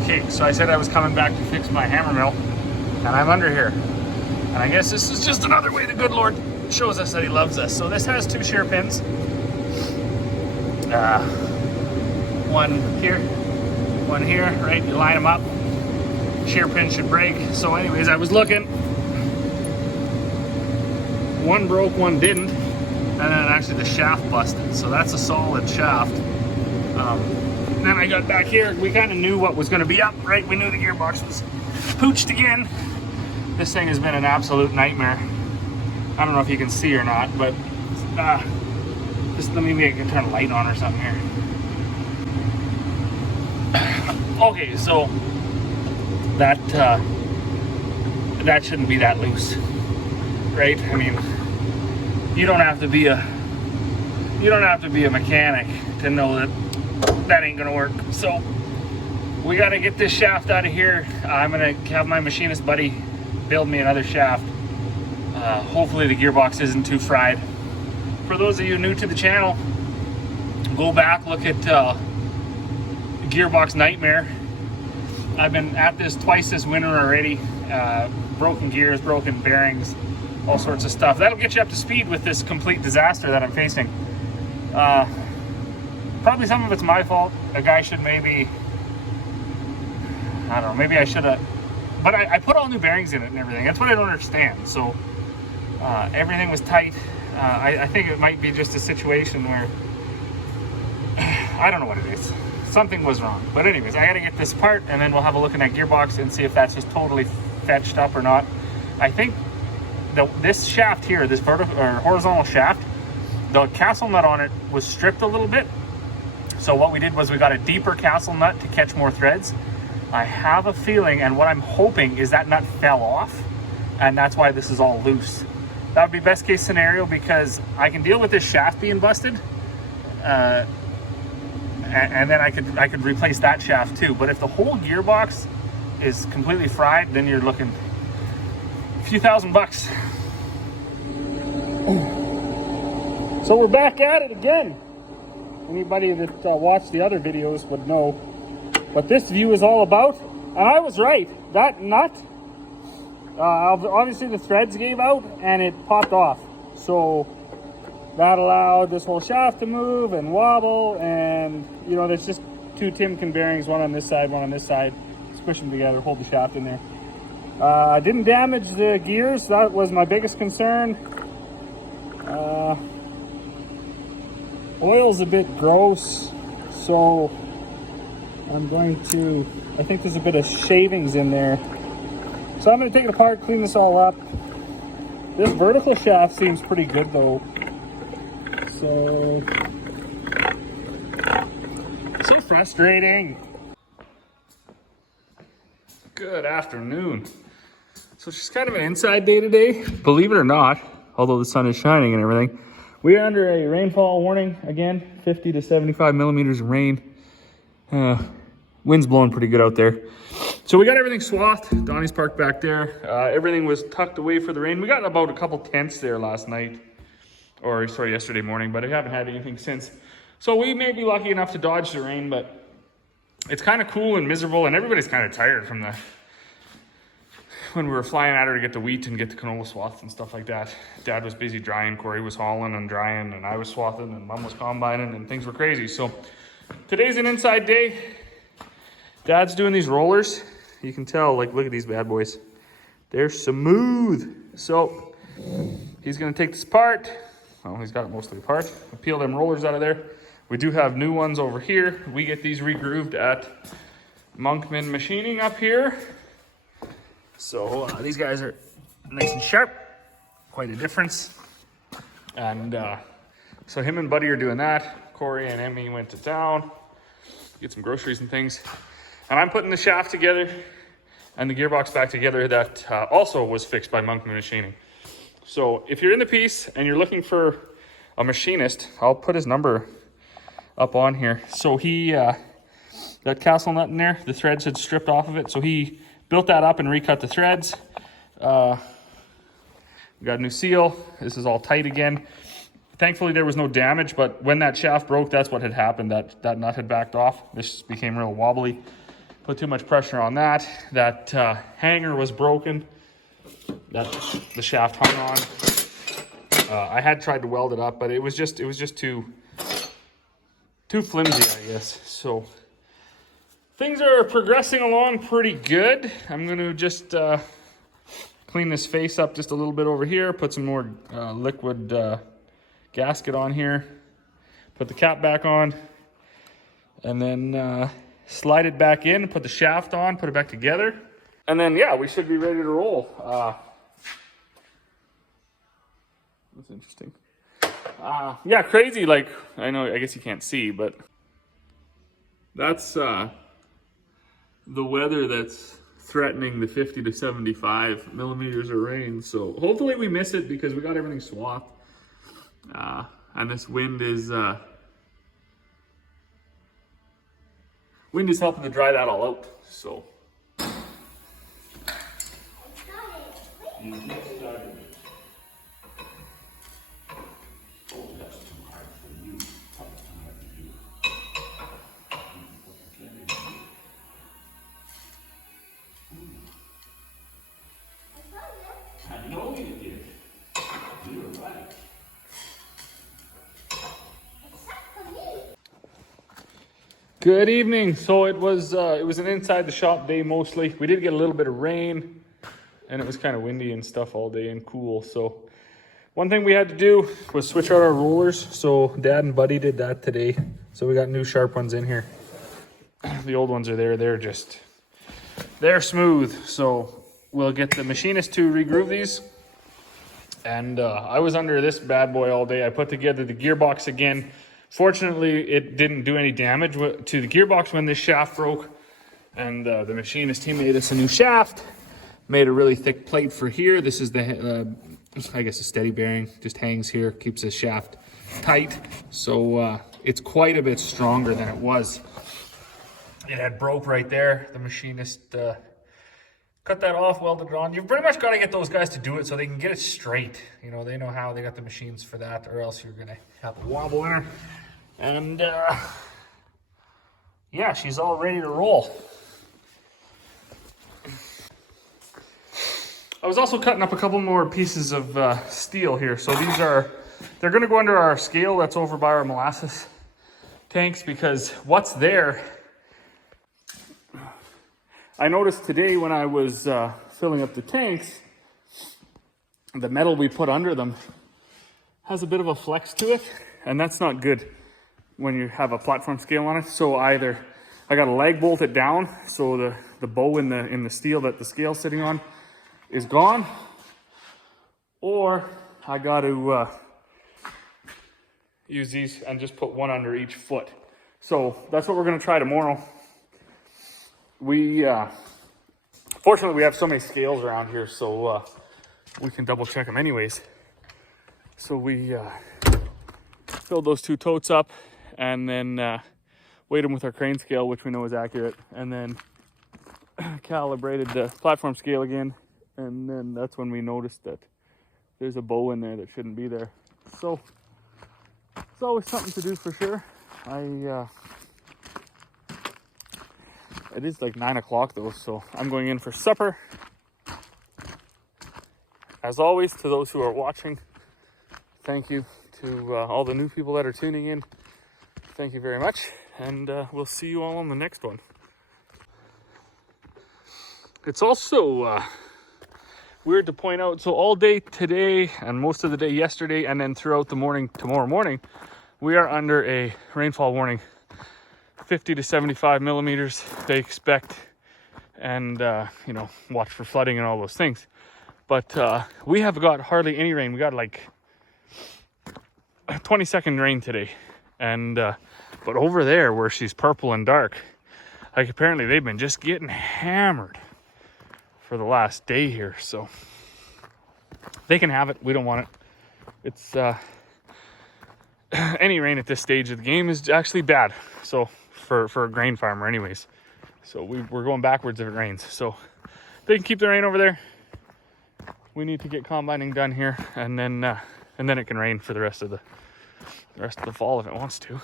Okay, so I said I was coming back to fix my hammer mill, and I'm under here. And I guess this is just another way the good Lord shows us that he loves us. So this has 2 shear pins. One here, right? You line them up. Shear pin should break. So anyways, I was looking. One broke, one didn't. And then actually the shaft busted. So that's a solid shaft. Then I got back here. We kind of knew what was going to be up, right? We knew the gearbox was pooched again. This thing has been an absolute nightmare. I don't know if you can see or not, but just maybe I can turn a light on or something here. Okay, so that shouldn't be that loose, right? I mean, you don't have to be a mechanic to know that ain't gonna work. So we got to get this shaft out of here. I'm gonna have my machinist buddy build me another shaft. Hopefully the gearbox isn't too fried. For those of you new to the channel, go back, look at Gearbox Nightmare. I've been at this twice this winter already. Broken gears, broken bearings, all sorts of stuff. That'll get you up to speed with this complete disaster that I'm facing. Probably some of it's my fault. A guy should maybe, I don't know, maybe I should have, but I put all new bearings in it and everything. That's what I don't understand. So everything was tight. I think it might be just a situation where, I don't know what it is. Something was wrong. But anyways, I gotta get this apart and then we'll have a look in that gearbox and see if that's just totally fetched up or not. I think this shaft here, this vertical or horizontal shaft, the castle nut on it was stripped a little bit. So what we did was we got a deeper castle nut to catch more threads. I have a feeling, and what I'm hoping is that nut fell off and that's why this is all loose. That would be best case scenario because I can deal with this shaft being busted. And then I could replace that shaft too. But if the whole gearbox is completely fried, then you're looking a few $1,000. So we're back at it again. Anybody that watched the other videos would know what this view is all about. And I was right. That nut, obviously the threads gave out and it popped off. So that allowed this whole shaft to move and wobble, and you know, there's just 2 Timken bearings, one on this side, one on this side. Squish them together, hold the shaft in there. Didn't damage the gears, that was my biggest concern. Oil's a bit gross, so I think there's a bit of shavings in there. So I'm gonna take it apart, clean this all up. This vertical shaft seems pretty good though. So frustrating. Good afternoon. So it's just kind of an inside day today, believe it or not, although the sun is shining and everything. We are under a rainfall warning again, 50 to 75 millimeters of rain. Wind's blowing pretty good out there. So we got everything swathed. Donnie's parked back there. Everything was tucked away for the rain. We got about a couple tents there last night. Or sorry, yesterday morning, but I haven't had anything since. So we may be lucky enough to dodge the rain, but it's kind of cool and miserable, and everybody's kind of tired from when we were flying at her to get the wheat and get the canola swaths and stuff like that. Dad was busy drying, Corey was hauling and drying, and I was swathing, and Mom was combining, and things were crazy. So today's an inside day. Dad's doing these rollers. You can tell, like, look at these bad boys. They're smooth. So he's gonna take this apart. Well, he's got it mostly apart. We'll peel them rollers out of there. We do have new ones over here. We get these regrooved at Monkman Machining up here. So these guys are nice and sharp. Quite a difference. And so him and Buddy are doing that. Corey and Emmy went to town, get some groceries and things. And I'm putting the shaft together and the gearbox back together that also was fixed by Monkman Machining. So if you're in the piece and you're looking for a machinist, I'll put his number up on here. So he, that castle nut in there, the threads had stripped off of it. So he built that up and recut the threads. We got a new seal. This is all tight again. Thankfully there was no damage, but when that shaft broke, that's what had happened. That nut had backed off. This became real wobbly. put too much pressure on that. That hanger was broken that the shaft hung on. I had tried to weld it up, but it was just too flimsy, I guess. So things are progressing along pretty good. I'm going to just clean this face up just a little bit over here, put some more liquid gasket on here, put the cap back on, and then slide it back in, put the shaft on, put it back together. And then, yeah, we should be ready to roll. That's interesting. Yeah, crazy. Like, I know, I guess you can't see, but that's the weather that's threatening the 50 to 75 millimeters of rain. So hopefully we miss it because we got everything swathed. And this wind is helping to dry that all out. So. I know you did. You were right. Good evening. So it was an inside the shop day mostly. We did get a little bit of rain, and it was kind of windy and stuff all day and cool. So one thing we had to do was switch out our rollers. So Dad and Buddy did that today. So we got new sharp ones in here. The old ones are there. They're smooth. So we'll get the machinist to regroove these. And I was under this bad boy all day. I put together the gearbox again. Fortunately, it didn't do any damage to the gearbox when this shaft broke. And the machinist, he made us a new shaft. Made a really thick plate for here. This is the, I guess, a steady bearing. Just hangs here, keeps the shaft tight. So it's quite a bit stronger than it was. It had broke right there. The machinist cut that off, welded it on. You've pretty much got to get those guys to do it so they can get it straight. You know, they know how. They got the machines for that, or else you're going to have a wobble in her. And, yeah, she's all ready to roll. I was also cutting up a couple more pieces of steel here. So they're going to go under our scale that's over by our molasses tanks, because what's there, I noticed today when I was filling up the tanks, the metal we put under them has a bit of a flex to it, and that's not good when you have a platform scale on it. So either I got to lag bolt it down so the bow in the steel that the scale's sitting on is gone, or I got to use these and just put one under each foot. So that's what we're going to try tomorrow. Fortunately, we have so many scales around here, so we can double check them anyways. So we filled those two totes up and then weighed them with our crane scale, which we know is accurate, and then calibrated the platform scale again. And then that's when we noticed that there's a bow in there that shouldn't be there. So it's always something to do for sure. It is like 9 o'clock though, so I'm going in for supper. As always, to those who are watching, thank you. To all the new people that are tuning in, thank you very much. And we'll see you all on the next one. It's also weird to point out, so all day today and most of the day yesterday and then throughout the morning tomorrow morning, we are under a rainfall warning. 50 to 75 millimeters they expect, and you know, watch for flooding and all those things. But we have got hardly any rain. We got like 20-second rain today, and but over there where she's purple and dark, like apparently they've been just getting hammered for the last day here. So they can have it. We don't want it. It's any rain at this stage of the game is actually bad. So for a grain farmer anyways. So we're going backwards if it rains. So they can keep the rain over there. We need to get combining done here, and then it can rain for the rest of the fall if it wants to.